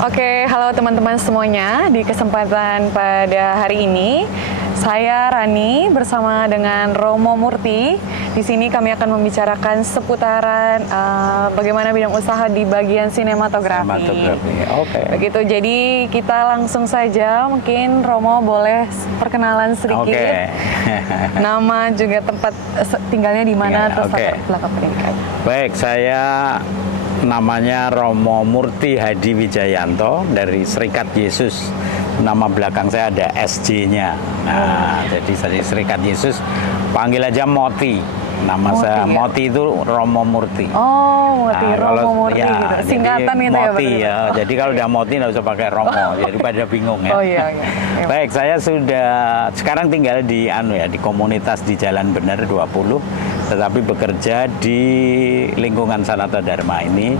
Oke, halo teman-teman semuanya. Di kesempatan pada hari ini, saya Rani bersama dengan Romo Murti. Di sini kami akan membicarakan seputaran bagaimana bidang usaha di bagian sinematografi. Oke. Begitu. Jadi kita langsung saja. Mungkin Romo boleh perkenalan sedikit. Oke. Nama juga tempat tinggalnya di mana, terus Oke. latar belakang pendidikan. Baik, saya namanya Romo Murti Hadi Wijayanto dari Serikat Yesus. Nama belakang saya ada SJ-nya. Nah, jadi dari Serikat Yesus, panggil aja Moti. Nama Moti, saya ya? Moti itu Romo Murti. Oh, Moti, Nah, Romo Murti gitu. jadi Singkatan itu ya, Moti berarti? ya. Jadi kalau udah Moti nggak usah pakai Romo, jadi pada bingung ya. Oh iya, iya. Baik, saya sudah sekarang tinggal di di komunitas di Jalan Bener 20, tetapi bekerja di lingkungan Sanata Dharma ini,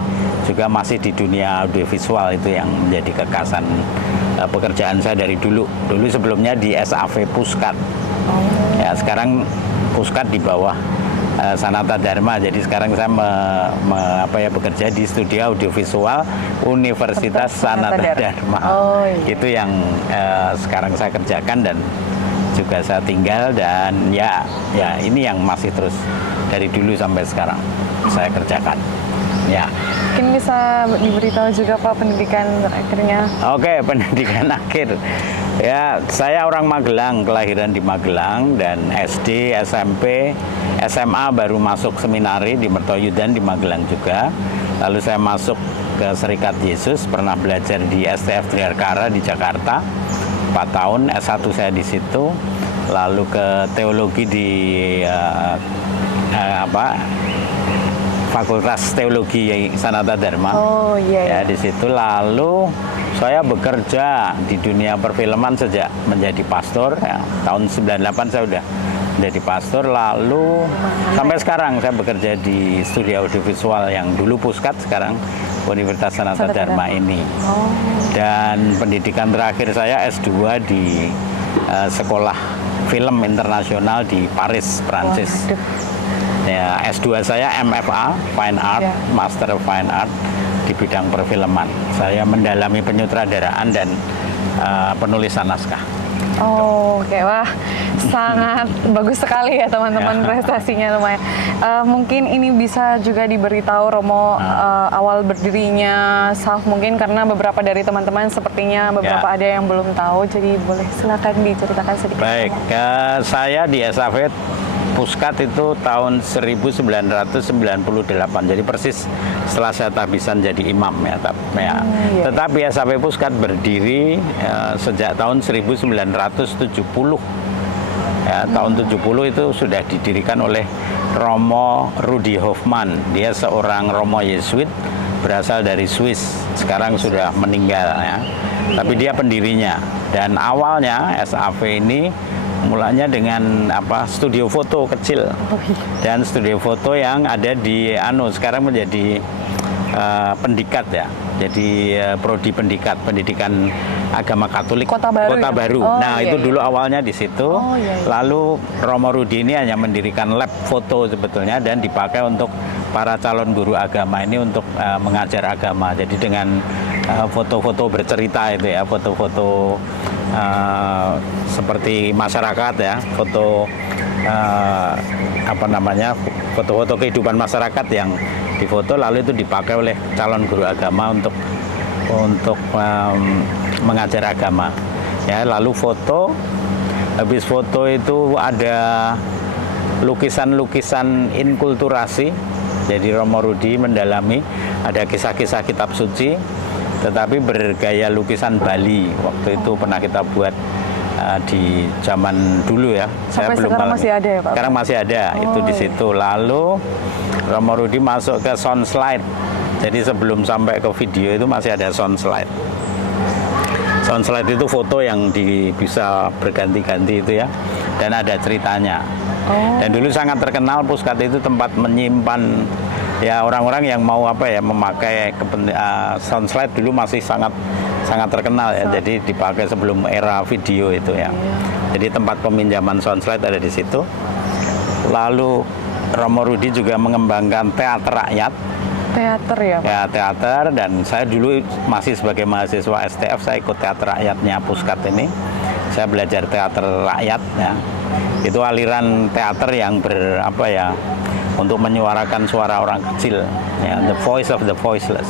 juga masih di dunia audiovisual. Itu yang menjadi kekasan pekerjaan saya dari dulu. Dulu sebelumnya di SAV Puskat. Ya, sekarang Puskat di bawah Sanata Dharma. Jadi sekarang saya bekerja di studio audiovisual Universitas Sanata Dharma. Oh, iya. Itu yang sekarang saya kerjakan dan juga saya tinggal, dan ya ini yang masih terus dari dulu sampai sekarang saya kerjakan. Ya. Mungkin bisa diberitahu juga Pak pendidikan terakhirnya. Oke, pendidikan akhir. Ya, saya orang Magelang, kelahiran di Magelang, dan SD, SMP, SMA baru masuk seminari di Mertoyudan di Magelang juga. Lalu saya masuk ke Serikat Yesus, pernah belajar di STF Triarkara di Jakarta 4 tahun, S1 saya di situ. Lalu ke teologi di Fakultas Teologi Sanata Dharma. Oh iya. Ya, di situ. Lalu saya bekerja di dunia perfilman sejak menjadi pastor. Ya, tahun 98 saya sudah menjadi pastor. Lalu sampai sekarang saya bekerja di studio audiovisual yang dulu Puskat, sekarang Universitas Sanata Dharma ini. Oh. Dan pendidikan terakhir saya S2 di Sekolah Film Internasional di Paris, Prancis. Ya, S2 saya MFA Fine Art, Ya. Master of Fine Art di bidang perfilman. Saya mendalami penyutradaraan dan penulisan naskah. Oh, oke. Wah, sangat bagus sekali ya teman-teman, prestasinya lumayan. Mungkin ini bisa juga diberitahu Romo awal berdirinya SAF, mungkin karena beberapa dari teman-teman sepertinya beberapa ada yang belum tahu, jadi boleh silakan diceritakan sedikit. Baik, saya di SAF Puskat itu tahun 1998, jadi persis setelah saya tahbisan jadi imam ya. Tetapi SAP Puskat berdiri sejak tahun 1970. Ya, tahun 70 itu sudah didirikan oleh Romo Rudi Hoffman. Dia seorang Romo Yesuit berasal dari Swiss. Sekarang sudah meninggal ya. Tapi dia pendirinya. Dan awalnya SAP ini mulanya dengan studio foto kecil, dan studio foto yang ada di sekarang menjadi pendikat ya, jadi prodi pendidikan agama Katolik Kota Baru. Nah, itu dulu awalnya di situ. Lalu Romo Rudi ini hanya mendirikan lab foto sebetulnya, dan dipakai untuk para calon guru agama ini untuk mengajar agama. Jadi dengan foto-foto bercerita itu ya, foto-foto seperti masyarakat ya, foto foto-foto kehidupan masyarakat yang difoto, lalu itu dipakai oleh calon guru agama untuk mengajar agama ya. Lalu habis foto itu ada lukisan-lukisan inkulturasi. Jadi Romo Rudi mendalami, ada kisah-kisah kitab suci tetapi bergaya lukisan Bali. Waktu itu pernah kita buat di zaman dulu ya. Sampai sekarang masih ada ya Pak? Sekarang masih ada, itu di situ. Lalu Romo Rudi masuk ke sound slide. Jadi sebelum sampai ke video itu masih ada sound slide. Sound slide itu foto yang bisa berganti-ganti itu ya, dan ada ceritanya. Dan dulu sangat terkenal Puskat itu tempat menyimpan ya orang-orang yang mau memakai sound slide. Dulu masih sangat terkenal ya. Jadi dipakai sebelum era video itu ya. Jadi tempat peminjaman sound slide ada di situ. Lalu Romo Rudi juga mengembangkan teater rakyat Teater ya, Pak? Ya, teater, dan saya dulu masih sebagai mahasiswa STF, saya ikut teater rakyatnya Puskat ini. Saya belajar teater rakyat ya. Itu aliran teater yang untuk menyuarakan suara orang kecil ya, the voice of the voiceless.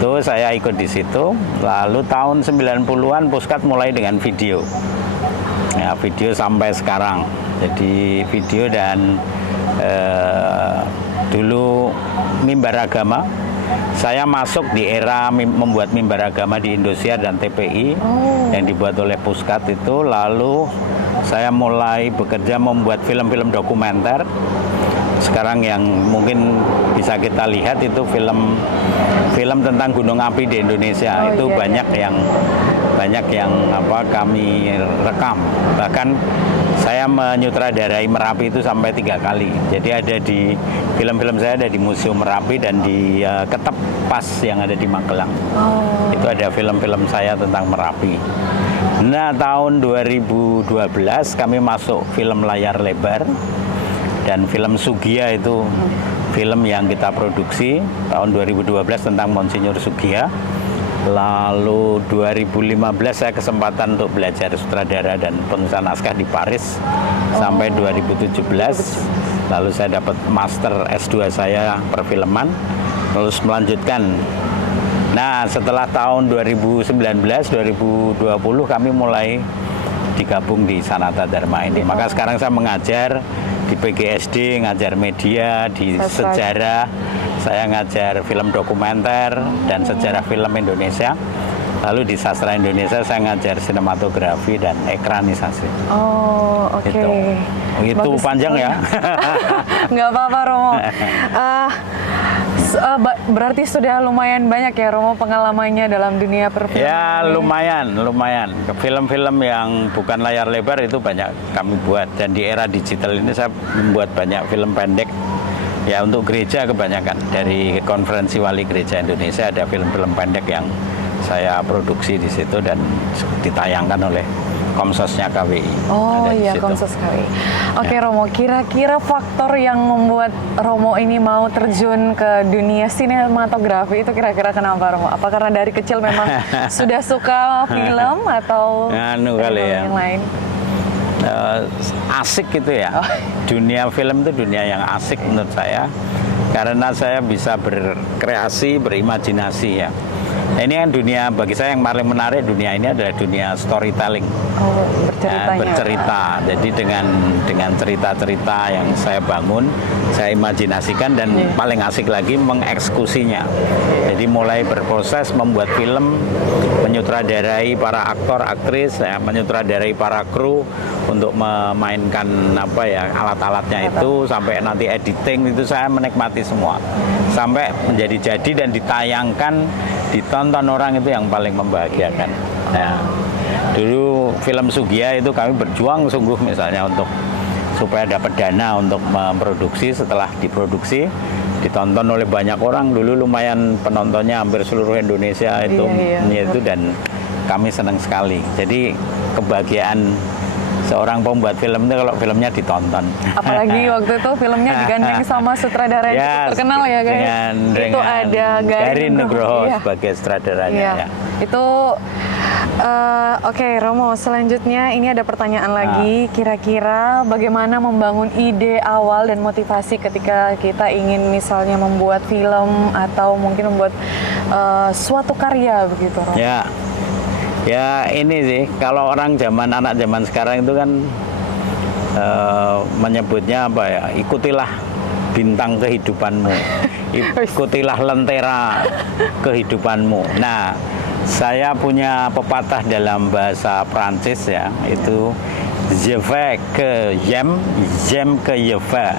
Itu saya ikut di situ. Lalu tahun 90-an Puskat mulai dengan video. Ya, video sampai sekarang. Jadi video dan dulu mimbar agama. Saya masuk di era membuat mimbar agama di Indosiar dan TPI yang dibuat oleh Puskat itu. Lalu saya mulai bekerja membuat film-film dokumenter. Sekarang yang mungkin bisa kita lihat itu film tentang gunung api di Indonesia. Itu banyak yang kami rekam. Bahkan saya menyutradarai Merapi itu sampai 3 kali. Jadi ada di film-film saya ada di Museum Merapi dan di Ketepas yang ada di Magelang. Itu ada film-film saya tentang Merapi. Nah, tahun 2012 kami masuk film layar lebar. Dan film Sugia itu film yang kita produksi tahun 2012 tentang Monsinyur Sugia. Lalu 2015 saya kesempatan untuk belajar sutradara dan penulisan naskah di Paris sampai 2017. Lalu saya dapat master S2 saya perfilman, terus melanjutkan. Nah, setelah tahun 2019-2020 kami mulai digabung di Sanata Dharma ini. Maka sekarang saya mengajar di PGSD, ngajar media, di sejarah, saya ngajar film dokumenter dan sejarah film Indonesia. Lalu di sastra Indonesia saya ngajar sinematografi dan ekranisasi. Oh, oke. Itu panjang ya. Nggak apa-apa, Romo. Berarti sudah lumayan banyak ya Romo pengalamannya dalam dunia perfilman. Ya, lumayan. Film-film yang bukan layar lebar itu banyak kami buat. Dan di era digital ini saya membuat banyak film pendek. Ya, untuk gereja kebanyakan. Dari Konferensi Wali Gereja Indonesia ada film-film pendek yang saya produksi di situ dan ditayangkan oleh Komsosnya KWI. Oh iya, Komsos KWI. Oke, Romo, kira-kira faktor yang membuat Romo ini mau terjun ke dunia sinematografi itu kira-kira kenapa, Romo? Apa karena dari kecil memang sudah suka film atau yang lain? Asik gitu ya. Dunia film itu dunia yang asik menurut saya. Karena saya bisa berkreasi, berimajinasi ya. Nah, ini kan dunia, bagi saya yang paling menarik dunia ini adalah dunia storytelling. Bercerita. Jadi dengan cerita-cerita yang saya bangun, saya imajinasikan dan paling asik lagi mengeksekusinya. Jadi mulai berproses membuat film, menyutradarai para aktor, aktris, menyutradarai para kru untuk memainkan alat-alatnya itu, sampai nanti editing itu saya menikmati semua. Sampai menjadi jadi dan ditayangkan, ditonton orang itu yang paling membahagiakan. Nah, dulu film Sugia itu kami berjuang sungguh misalnya supaya dapat dana untuk memproduksi. Setelah diproduksi ditonton oleh banyak orang, dulu lumayan penontonnya hampir seluruh Indonesia itu. Dan kami senang sekali. Jadi kebahagiaan seorang pembuat film itu kalau filmnya ditonton. Apalagi waktu itu filmnya digandeng sama sutradara yang terkenal ya guys. Itu ada Garin Nugroho sebagai sutradaranya. Itu oke, Romo, selanjutnya ini ada pertanyaan lagi. Kira-kira bagaimana membangun ide awal dan motivasi ketika kita ingin misalnya membuat film atau mungkin membuat suatu karya begitu, Romo? Ya ini sih, kalau anak zaman sekarang itu kan menyebutnya ikutilah bintang kehidupanmu, ikutilah lentera kehidupanmu. Nah, saya punya pepatah dalam bahasa Prancis ya, itu je vais que j'aime que je fais.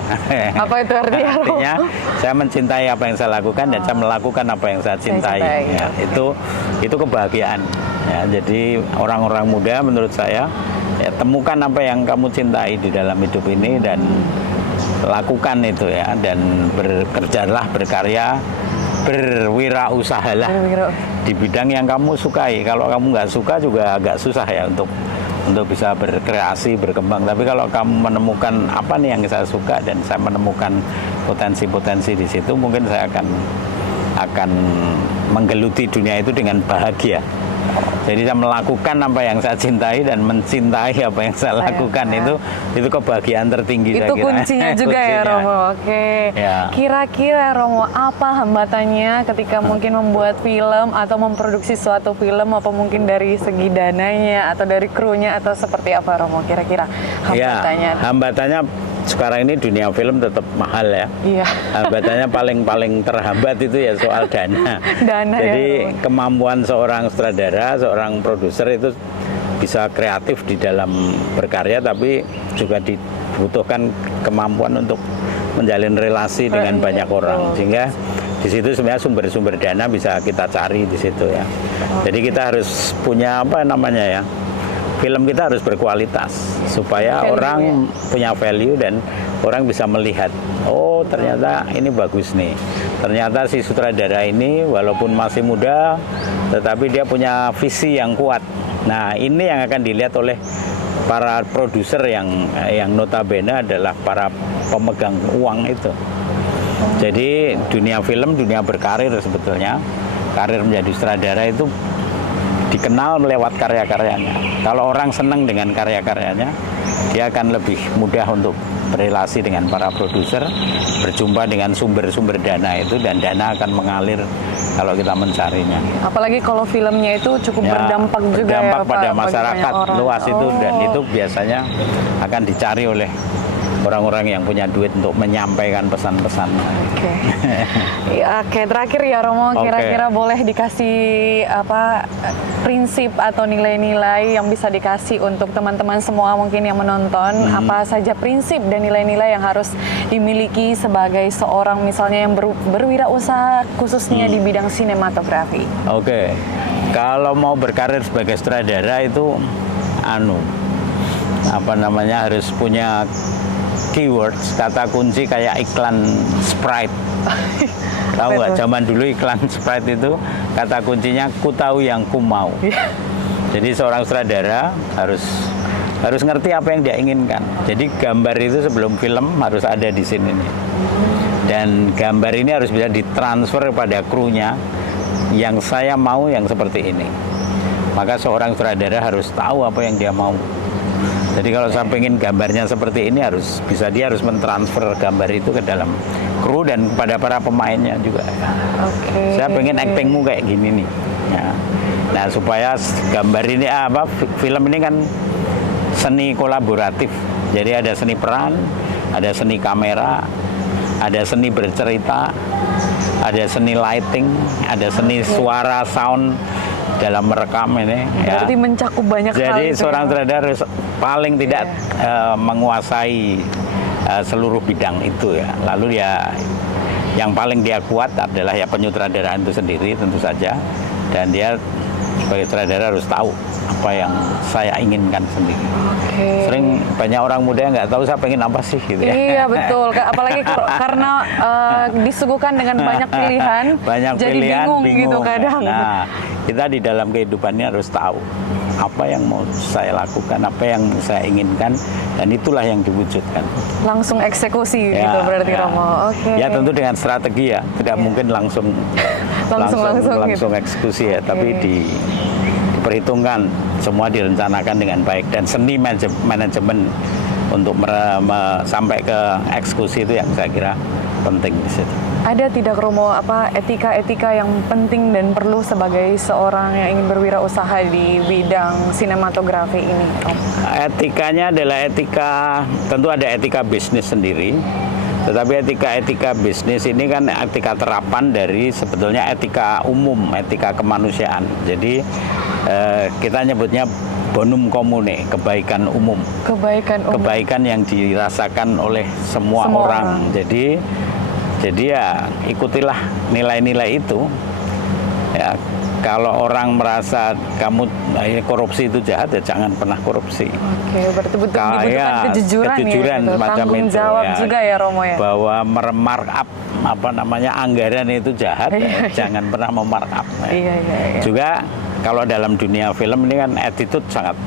Apa itu artinya? Artinya saya mencintai apa yang saya lakukan dan saya melakukan apa yang saya cintai. Ya, itu kebahagiaan. Ya, jadi orang-orang muda menurut saya temukan apa yang kamu cintai di dalam hidup ini dan lakukan itu ya, dan bekerjalah, berkarya, berwirausahalah di bidang yang kamu sukai. Kalau kamu nggak suka juga agak susah ya untuk bisa berkreasi, berkembang. Tapi kalau kamu menemukan apa nih yang saya suka dan saya menemukan potensi-potensi di situ, mungkin saya akan menggeluti dunia itu dengan bahagia. Jadi saya melakukan apa yang saya cintai dan mencintai apa yang saya lakukan, itu kebahagiaan tertinggi. Itu saya kira. kuncinya juga ya Romo. Oke. Ya. Kira-kira Romo, apa hambatannya ketika mungkin membuat film atau memproduksi suatu film, apa mungkin dari segi dananya atau dari krunya atau seperti apa Romo? Kira-kira hambatannya? Ya, hambatannya sekarang ini dunia film tetap mahal ya. Iya. Hambatannya paling terhambat itu ya soal dana. Dana. Jadi ya, kemampuan seorang sutradara, seorang produser itu bisa kreatif di dalam berkarya, tapi juga dibutuhkan kemampuan untuk menjalin relasi dengan banyak orang, sehingga di situ sebenarnya sumber-sumber dana bisa kita cari di situ ya. Jadi kita harus punya apa namanya ya, film kita harus berkualitas supaya orang punya value dan orang bisa melihat, oh ternyata ini bagus nih, ternyata si sutradara ini walaupun masih muda tetapi dia punya visi yang kuat. Nah ini yang akan dilihat oleh para produser yang notabene adalah para pemegang uang itu. Jadi dunia film, dunia berkarir sebetulnya, karir menjadi sutradara itu dikenal lewat karya-karyanya. Kalau orang senang dengan karya-karyanya, dia akan lebih mudah untuk berrelasi dengan para produser, berjumpa dengan sumber-sumber dana itu, dan dana akan mengalir kalau kita mencarinya. Apalagi kalau filmnya itu cukup berdampak juga berdampak ya pada Pak, masyarakat luas itu, dan itu biasanya akan dicari oleh orang-orang yang punya duit untuk menyampaikan pesan-pesan. Oke. Ya, oke, terakhir ya Romo, kira-kira boleh dikasih apa prinsip atau nilai-nilai yang bisa dikasih untuk teman-teman semua mungkin yang menonton, apa saja prinsip dan nilai-nilai yang harus dimiliki sebagai seorang misalnya yang berwirausaha khususnya di bidang sinematografi. Oke. Kalau mau berkarir sebagai sutradara itu harus punya keywords, kata kunci kayak iklan Sprite. Tahu nggak? Zaman dulu iklan Sprite itu kata kuncinya ku tahu yang ku mau. Jadi seorang sutradara harus ngerti apa yang dia inginkan. Jadi gambar itu sebelum film harus ada di sini nih. Dan gambar ini harus bisa ditransfer pada krunya yang saya mau yang seperti ini. Maka seorang sutradara harus tahu apa yang dia mau. Jadi kalau saya pengen gambarnya seperti ini, dia harus mentransfer gambar itu ke dalam kru dan kepada para pemainnya juga. Saya pengen aktingmu kayak gini nih. Ya. Nah supaya gambar ini film ini kan seni kolaboratif. Jadi ada seni peran, ada seni kamera, ada seni bercerita, ada seni lighting, ada seni suara sound dalam merekam ini. Berarti mencakup banyak hal. Jadi seorang sutradara harus paling tidak menguasai seluruh bidang itu ya. Lalu ya yang paling dia kuat adalah ya penyutradaraan itu sendiri tentu saja, dan dia sebagai sutradara harus tahu apa yang saya inginkan sendiri. Sering banyak orang muda yang nggak tahu saya pengen apa sih gitu ya. Iya betul, apalagi karena disuguhkan dengan banyak pilihan, jadi bingung gitu kadang. Nah, kita di dalam kehidupan ini harus tahu apa yang mau saya lakukan, apa yang saya inginkan, dan itulah yang diwujudkan. Langsung eksekusi gitu berarti Romo. Ya tentu dengan strategi ya, tidak mungkin langsung eksekusi ya, tapi diperhitungkan, semua direncanakan dengan baik, dan seni manajemen untuk sampai ke eksekusi itu yang saya kira penting di situ. Ada tidak Romo etika-etika yang penting dan perlu sebagai seorang yang ingin berwirausaha di bidang sinematografi ini, Romo? Etikanya adalah tentu ada etika bisnis sendiri. Tetapi etika bisnis ini kan etika terapan dari sebetulnya etika umum, etika kemanusiaan. Jadi kita nyebutnya bonum commune, kebaikan umum. Kebaikan yang dirasakan oleh semua orang. Jadi ya ikutilah nilai-nilai itu. Ya, kalau orang merasa kamu korupsi itu jahat, ya jangan pernah korupsi. Berarti dibutuhkan kejujuran ya, tanggung jawab juga ya Romo ya. Bahwa memarkup anggaran itu jahat, jangan pernah memarkup. Juga kalau dalam dunia film ini kan attitude sangat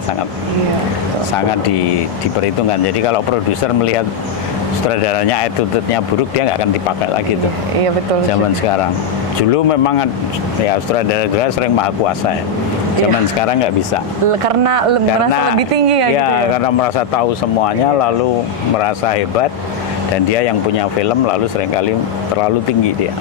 diperhitungkan. Jadi kalau produser melihat sutradaranya attitude-nya buruk, dia nggak akan dipakai lagi tuh. Iya betul. Zaman sekarang. Dulu memang ya sutradara sering maha kuasa ya. Zaman sekarang nggak bisa. Karena merasa lebih tinggi ya, gitu ya. Karena merasa tahu semuanya, lalu merasa hebat, dan dia yang punya film lalu seringkali terlalu tinggi dia.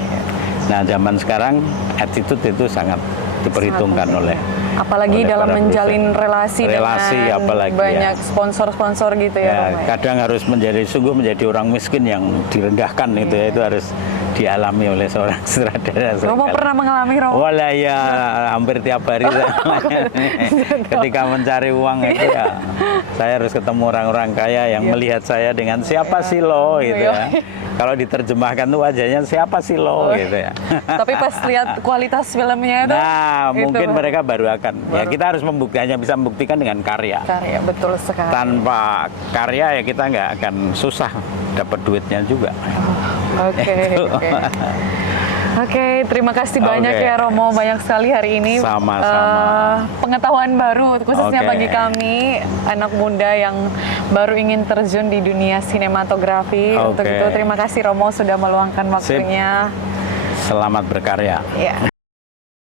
Nah, zaman sekarang attitude itu sangat diperhitungkan oleh apalagi dalam para menjalin produsen. relasi dengan apalagi, banyak sponsor-sponsor gitu ya, Romo, ya. Kadang harus sungguh menjadi orang miskin yang direndahkan itu ya, itu harus dialami oleh seorang sutradara. Romo pernah mengalami, Romo? Walah ya, hampir tiap hari ketika mencari uang itu ya, saya harus ketemu orang-orang kaya yang melihat saya dengan siapa sih lo gitu ya. Kalau diterjemahkan tuh wajahnya siapa sih lo gitu ya. Tapi pas lihat kualitas filmnya itu, mungkin mereka baru akan. Ya kita harus hanya bisa membuktikan dengan karya. Karya, betul sekali. Tanpa karya ya kita nggak akan susah dapat duitnya juga. Oke. Oke, terima kasih banyak ya Romo, banyak sekali hari ini pengetahuan baru khususnya bagi kami anak muda yang baru ingin terjun di dunia sinematografi. Untuk itu terima kasih Romo sudah meluangkan waktunya. Selamat berkarya. Ya.